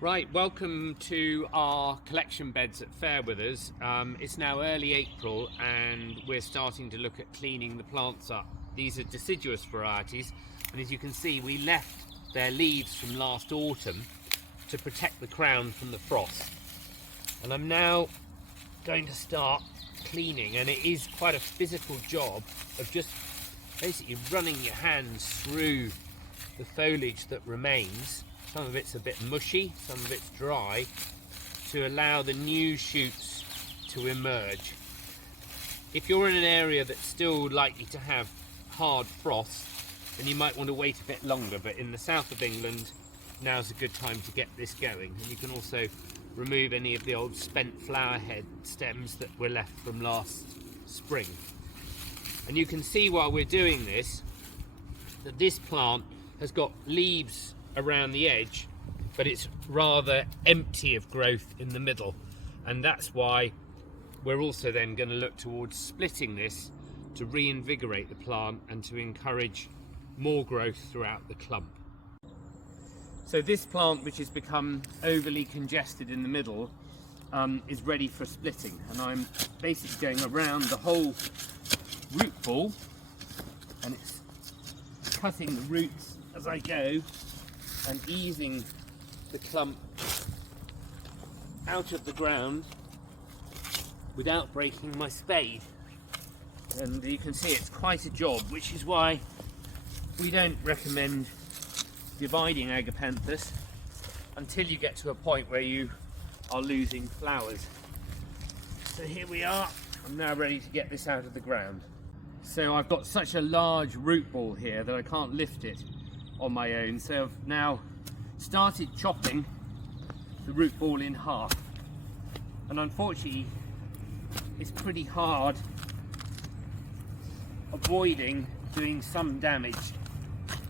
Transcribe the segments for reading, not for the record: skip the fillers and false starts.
Right, welcome to our collection beds at Fairweathers. It's now early April and we're starting to look at cleaning the plants up. These are deciduous varieties, and as you can see we left their leaves from last autumn to protect the crown from the frost. And I'm now going to start cleaning, and it is quite a physical job of just basically running your hands through the foliage that remains. Some of it's a bit mushy, some of it's dry, to allow the new shoots to emerge. If you're in an area that's still likely to have hard frost, then you might want to wait a bit longer, but in the south of England, now's a good time to get this going. And you can also remove any of the old spent flower head stems that were left from last spring. And you can see while we're doing this, that this plant has got leaves around the edge, but it's rather empty of growth in the middle, and that's why we're also then going to look towards splitting this to reinvigorate the plant and to encourage more growth throughout the clump. So this plant, which has become overly congested in the middle, is ready for splitting, and I'm basically going around the whole root ball, and it's cutting the roots as I go and easing the clump out of the ground without breaking my spade. And you can see it's quite a job, which is why we don't recommend dividing Agapanthus until you get to a point where you are losing flowers. So here we are. I'm now ready to get this out of the ground. So I've got such a large root ball here that I can't lift it on my own, so I've now started chopping the root ball in half, and unfortunately it's pretty hard avoiding doing some damage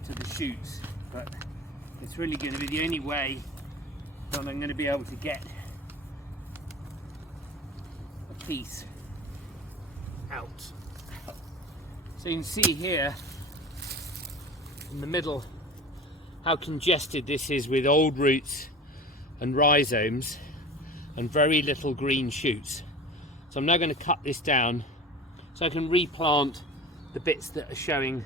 to the shoots, but it's really going to be the only way that I'm going to be able to get a piece out. So you can see here in the middle how congested this is with old roots and rhizomes and very little green shoots. So I'm now going to cut this down so I can replant the bits that are showing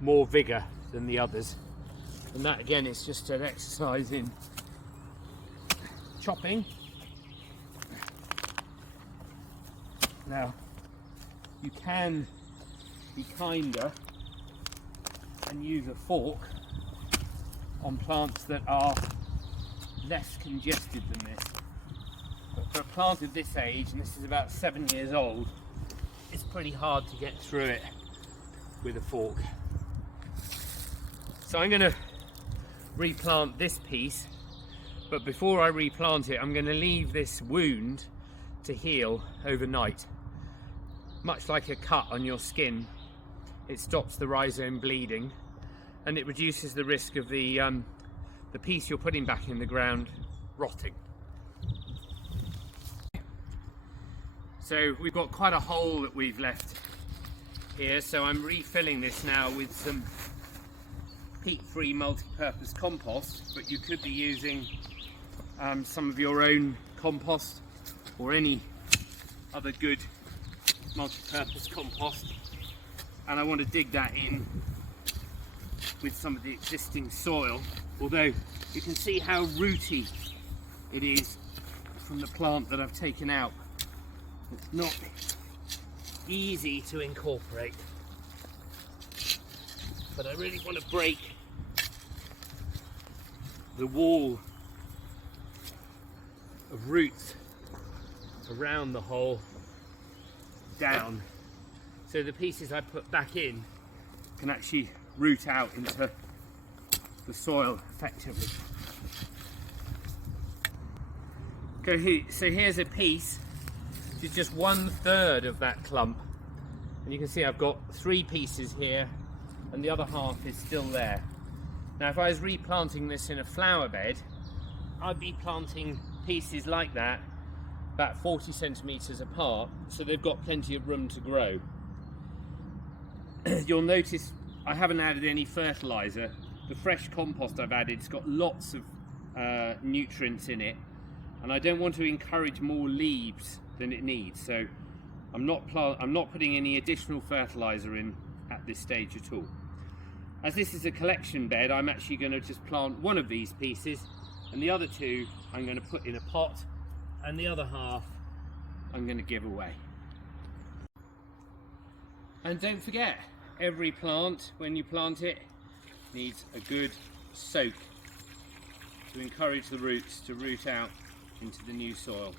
more vigour than the others. And that again is just an exercise in chopping. Now you can be kinder and use a fork on plants that are less congested than this. But for a plant of this age, and this is about 7 years old, it's pretty hard to get through it with a fork. So I'm going to replant this piece, but before I replant it, I'm going to leave this wound to heal overnight. Much like a cut on your skin, it stops the rhizome bleeding, and it reduces the risk of the piece you're putting back in the ground rotting. So we've got quite a hole that we've left here, so I'm refilling this now with some peat-free multi-purpose compost, but you could be using some of your own compost or any other good multi-purpose compost, and I want to dig that in with some of the existing soil, although you can see how rooty it is from the plant that I've taken out. It's not easy to incorporate, but I really want to break the wall of roots around the hole down, so the pieces I put back in can actually root out into the soil effectively. Okay, so here's a piece which is just 1/3 of that clump, and you can see I've got 3 pieces here and the other half is still there. Now if I was replanting this in a flower bed, I'd be planting pieces like that about 40 centimetres apart, so they've got plenty of room to grow. You'll notice I haven't added any fertiliser. The fresh compost I've added has got lots of nutrients in it, and I don't want to encourage more leaves than it needs, so I'm not putting any additional fertilizer in at this stage at all. As this is a collection bed, I'm actually going to just plant one of these pieces, and the other two I'm going to put in a pot, and the other half I'm going to give away. And don't forget, every plant, when you plant it, needs a good soak to encourage the roots to root out into the new soil.